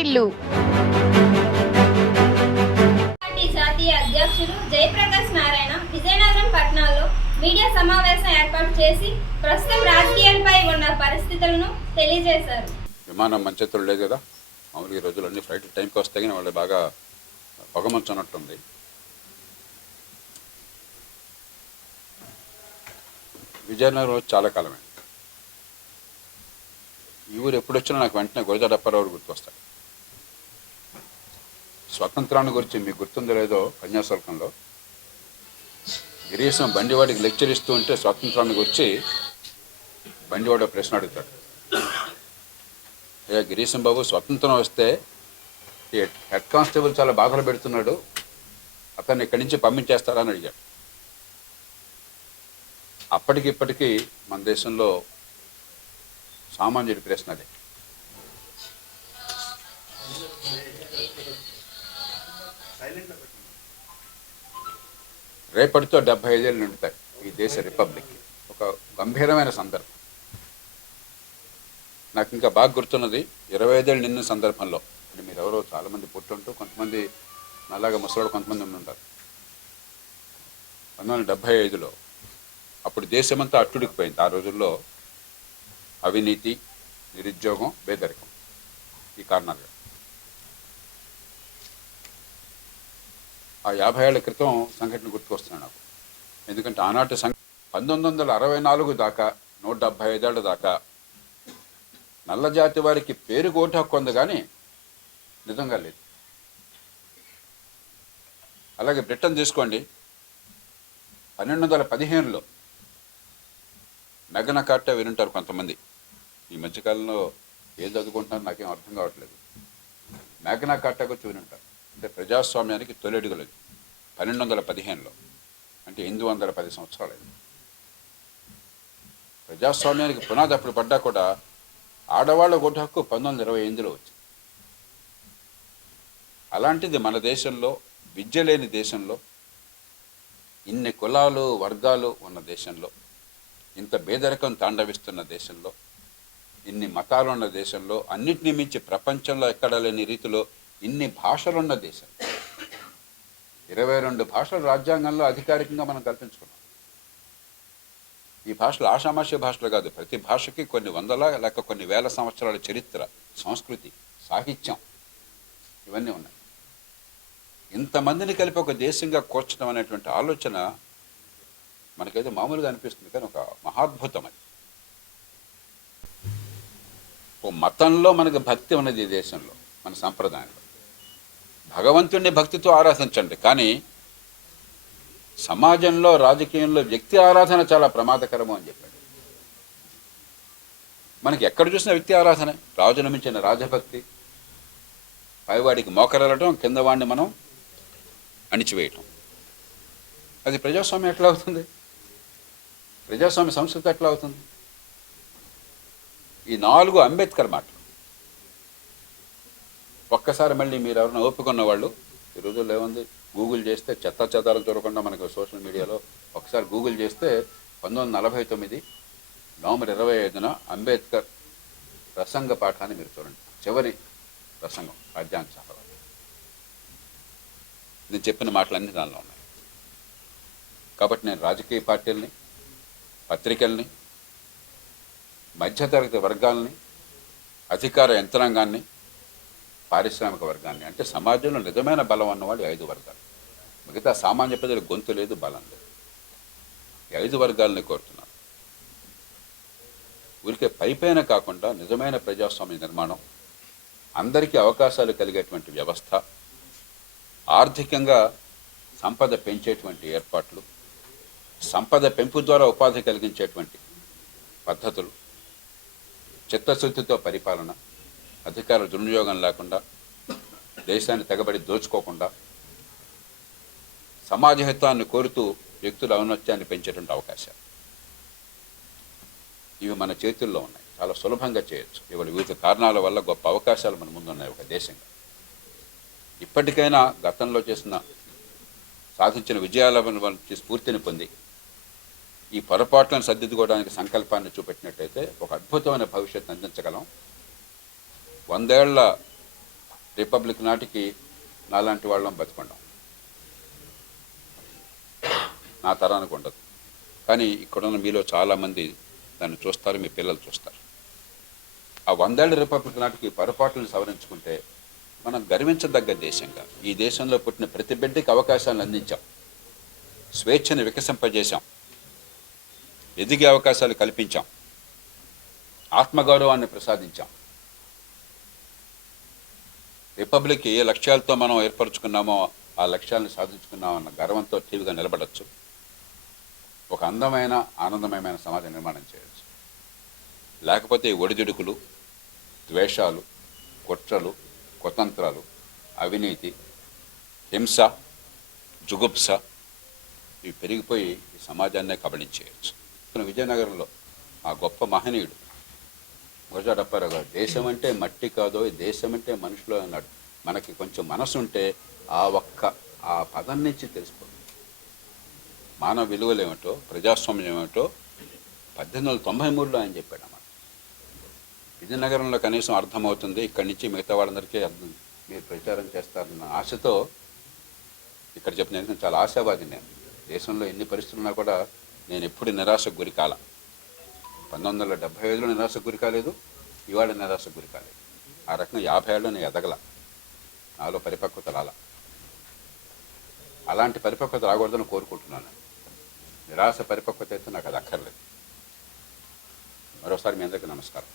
వాటిల్లు. జాతీయ అధ్యక్షులు జయప్రకాష్ నారాయణ విజయనగరం పట్టణంలో మీడియా సమావేశం ఏర్పాటు చేసి ప్రస్తుతం రాజకీయాలపై ఉన్న పరిస్థితులను తెలియజేశారు. విమానం మంచెత్తులు లేదు కదా, మామూలుగా ఈ రోజులు అన్ని ఫ్లైట్లు టైంకి వస్తాయి కానీ వాళ్ళు బాగా పొగమంచున్నట్టుంది. విజయనగరం వచ్చి చాలా కాలమే. ఈ ఊరు ఎప్పుడు వచ్చినా నాకు వెంటనే గురజాడప్పారావు గుర్తొస్తాడు. స్వతంత్రాన్ని గురించి మీకు గుర్తుందో లేదో, కన్యాశుల్కంలో గిరీశం బండివాడికి లెక్చర్ ఇస్తూ ఉంటే స్వాతంత్రాన్ని గురించి బండివాడు ప్రశ్న అడుగుతాడు. అయ్యా గిరీశం బాబు, స్వతంత్రం వస్తే హెడ్ కానిస్టేబుల్ చాలా బాధలు పెడుతున్నాడు, అతన్ని ఇక్కడి నుంచి పంపించేస్తారా అని అడిగాడు. అప్పటికిప్పటికీ మన దేశంలో సామాన్యుడి ప్రశ్న అదే. రేపటితో 75 ఏళ్ళు నిండుతాయి ఈ దేశ రిపబ్లిక్కి. ఒక గంభీరమైన సందర్భం. నాకు ఇంకా బాగా గుర్తున్నది 25 ఏళ్ళు నిన్న సందర్భంలో. ఇప్పుడు మీరు ఎవరో చాలామంది పుట్టుంటూ, కొంతమంది నల్లగా ముసలాడు కొంతమంది ఉంటారు. 1975లో అప్పుడు దేశమంతా అట్టుడికిపోయింది. ఆ రోజుల్లో అవినీతి, నిరుద్యోగం, పేదరికం, ఈ కారణాలుగా. ఆ 50 ఏళ్ల క్రితం సంఘటన గుర్తుకొస్తున్నాను నాకు. ఎందుకంటే ఆనాటి 1964 దాకా, 175 ఏళ్ల దాకా నల్లజాతి వారికి పేరు ఓటు హక్కు ఉంది కానీ నిజంగా లేదు. అలాగే బ్రిటన్ తీసుకోండి, 1215లో మెగ్నా కార్టా వినుంటారు కొంతమంది. ఈ మధ్యకాలంలో ఏం చదువుకుంటున్నారో నాకేం అర్థం కావట్లేదు. మెగ్నా కార్టా గురించి వినుంటారు. అంటే ప్రజాస్వామ్యానికి తొలెడుగులు 1215లో, అంటే 810 సంవత్సరాలు అయింది. ప్రజాస్వామ్యానికి పునాది అప్పుడు పడ్డా కూడా ఆడవాళ్ళ ఓటు హక్కు 1928లో వచ్చింది. అలాంటిది మన దేశంలో, విద్య లేని దేశంలో, ఇన్ని కులాలు వర్గాలు ఉన్న దేశంలో, ఇంత పేదరికం తాండవిస్తున్న దేశంలో, ఇన్ని మతాలు ఉన్న దేశంలో, అన్నిటినీ మించి ప్రపంచంలో ఎక్కడ లేని రీతిలో ఇన్ని భాషలున్న దేశం, 22 భాషలు రాజ్యాంగంలో అధికారికంగా మనం కల్పించుకున్నాం. ఈ భాషలు ఆషామాషి భాషలు కాదు. ప్రతి భాషకి కొన్ని వందల లేక కొన్ని వేల సంవత్సరాల చరిత్ర, సంస్కృతి, సాహిత్యం ఇవన్నీ ఉన్నాయి. ఇంతమందిని కలిపి ఒక దేశంగా కూర్చడం అనేటువంటి ఆలోచన మనకైతే మామూలుగా అనిపిస్తుంది, కానీ ఒక మహాద్భుతం అది. ఓ మతంలో మనకు భక్తి ఉన్నది ఈ దేశంలో, మన సంప్రదాయంలో. భగవంతుడిని భక్తితో ఆరాధించండి, కానీ సమాజంలో, రాజకీయంలో వ్యక్తి ఆరాధన చాలా ప్రమాదకరము అని చెప్పాడు. మనకి ఎక్కడ చూసిన వ్యక్తి ఆరాధన, రాజును మించిన రాజభక్తి, పైవాడికి మోకరలటం, కింద వాడిని మనం అణిచివేయటం. అది ప్రజాస్వామ్యం ఎట్లా అవుతుంది? ప్రజాస్వామ్య సంస్కృతి ఎట్లా అవుతుంది? ఈ 4 అంబేద్కర్ మాటలు ఒక్కసారి మళ్ళీ మీరు ఎవరైనా ఓపికన్న వాళ్ళు, ఈ రోజుల్లో ఏముంది, గూగుల్ చేస్తే చెత్త చెదారం చూడకుండా మనకు సోషల్ మీడియాలో ఒకసారి గూగుల్ చేస్తే 1949 నవంబర్ 25న అంబేద్కర్ ప్రసంగ పాఠాన్ని మీరు చూడండి. చివరి ప్రసంగం రాజ్యాంగ సభలో నేను చెప్పిన మాటలన్నీ దానిలో ఉన్నాయి. కాబట్టి నేను రాజకీయ పార్టీలని, పత్రికల్ని, మధ్యతరగతి వర్గాల్ని, అధికార యంత్రాంగాన్ని, పారిశ్రామిక వర్గాన్ని, అంటే సమాజంలో నిజమైన బలం అన్నవాళ్ళు 5 వర్గాలు. మిగతా సామాన్య ప్రజలకు గొంతు లేదు, బలం లేదు. ఈ 5 వర్గాలని కోరుతున్నాను. ఊరికే పైపైన కాకుండా నిజమైన ప్రజాస్వామ్య నిర్మాణం, అందరికీ అవకాశాలు కలిగేటువంటి వ్యవస్థ, ఆర్థికంగా సంపద పెంచేటువంటి ఏర్పాట్లు, సంపద పెంపు ద్వారా ఉపాధి కలిగించేటువంటి పద్ధతులు, చిత్తశుద్ధితో పరిపాలన, అధికార దుర్వినియోగం లేకుండా, దేశాన్ని తెగబడి దోచుకోకుండా, సమాజ హితాన్ని కోరుతూ వ్యక్తుల ఔన్నత్యాన్ని పెంచేటువంటి అవకాశాలు ఇవి మన చేతుల్లో ఉన్నాయి. చాలా సులభంగా చేయొచ్చు. ఇవాళ వివిధ కారణాల వల్ల గొప్ప అవకాశాలు మన ముందున్నాయి ఒక దేశంగా. ఇప్పటికైనా గతంలో సాధించిన విజయాలను స్ఫూర్తిని పొంది ఈ పొరపాట్లను సర్దిద్దుకోవడానికి సంకల్పాన్ని చూపెట్టినట్టయితే ఒక అద్భుతమైన భవిష్యత్తు అందించగలం. 100 ఏళ్ల రిపబ్లిక్ నాటికి నాలాంటి వాళ్ళం బతికొండం, నా తరానికి ఉండదు. కానీ ఇక్కడున్న మీలో చాలామంది దాన్ని చూస్తారు, మీ పిల్లలు చూస్తారు. ఆ 100 ఏళ్ల రిపబ్లిక్ నాటికి పొరపాట్లను సవరించుకుంటే మనం గర్వించదగ్గ దేశంగా ఈ దేశంలో పుట్టిన ప్రతి బిడ్డకి అవకాశాలను అందించాం, స్వేచ్ఛను వికసింపజేశాం, ఎదిగే అవకాశాలు కల్పించాం, ఆత్మగౌరవాన్ని ప్రసాదించాం. రిపబ్లిక్ ఏ లక్ష్యాలతో మనం ఏర్పరచుకున్నామో ఆ లక్ష్యాలను సాధించుకున్నామన్న గర్వంతో టీవీగా నిలబడచ్చు. ఒక అందమైన ఆనందమయమైన సమాజ నిర్మాణం చేయొచ్చు. లేకపోతే ఒడిదుడుకులు, ద్వేషాలు, కుట్రలు, కుతంత్రాలు, అవినీతి, హింస, జుగుప్స ఇవి పెరిగిపోయి ఈ సమాజాన్నే కబళించేయచ్చు. విజయనగరంలో ఆ గొప్ప మహనీయుడు గురజాడప్పారావు గారు దేశం అంటే మట్టి కాదో, దేశం అంటే మనుషులు అన్నాడు. మనకి కొంచెం మనసు ఉంటే ఆ పదం నుంచి తెలిసిపోతుంది. మానవ విలువలు ఏమిటో, ప్రజాస్వామ్యం ఏమిటో 1893లో ఆయన చెప్పాడు అన్నమాట. విజయనగరంలో కనీసం అర్థమవుతుంది, ఇక్కడి నుంచి మిగతా వాళ్ళందరికీ అర్థం మీరు ప్రచారం చేస్తారన్న ఆశతో ఇక్కడ చెప్పిన చాలా ఆశావాది. నేను దేశంలో ఎన్ని పరిస్థితులు ఉన్నా కూడా నేను ఎప్పుడు నిరాశకు గురి కాల. 1975లో నిరాశకు గురి కాలేదు, ఇవాళ నిరాశకు గురి కాలేదు. ఆ రకంగా 50 ఏళ్ళు నేను ఎదగల, నాలో పరిపక్వత రాల. అలాంటి పరిపక్వత రాకూడదని కోరుకుంటున్నాను. నిరాశ పరిపక్వత అయితే నాకు అది అక్కర్లేదు. మరోసారి మీ అందరికీ నమస్కారం.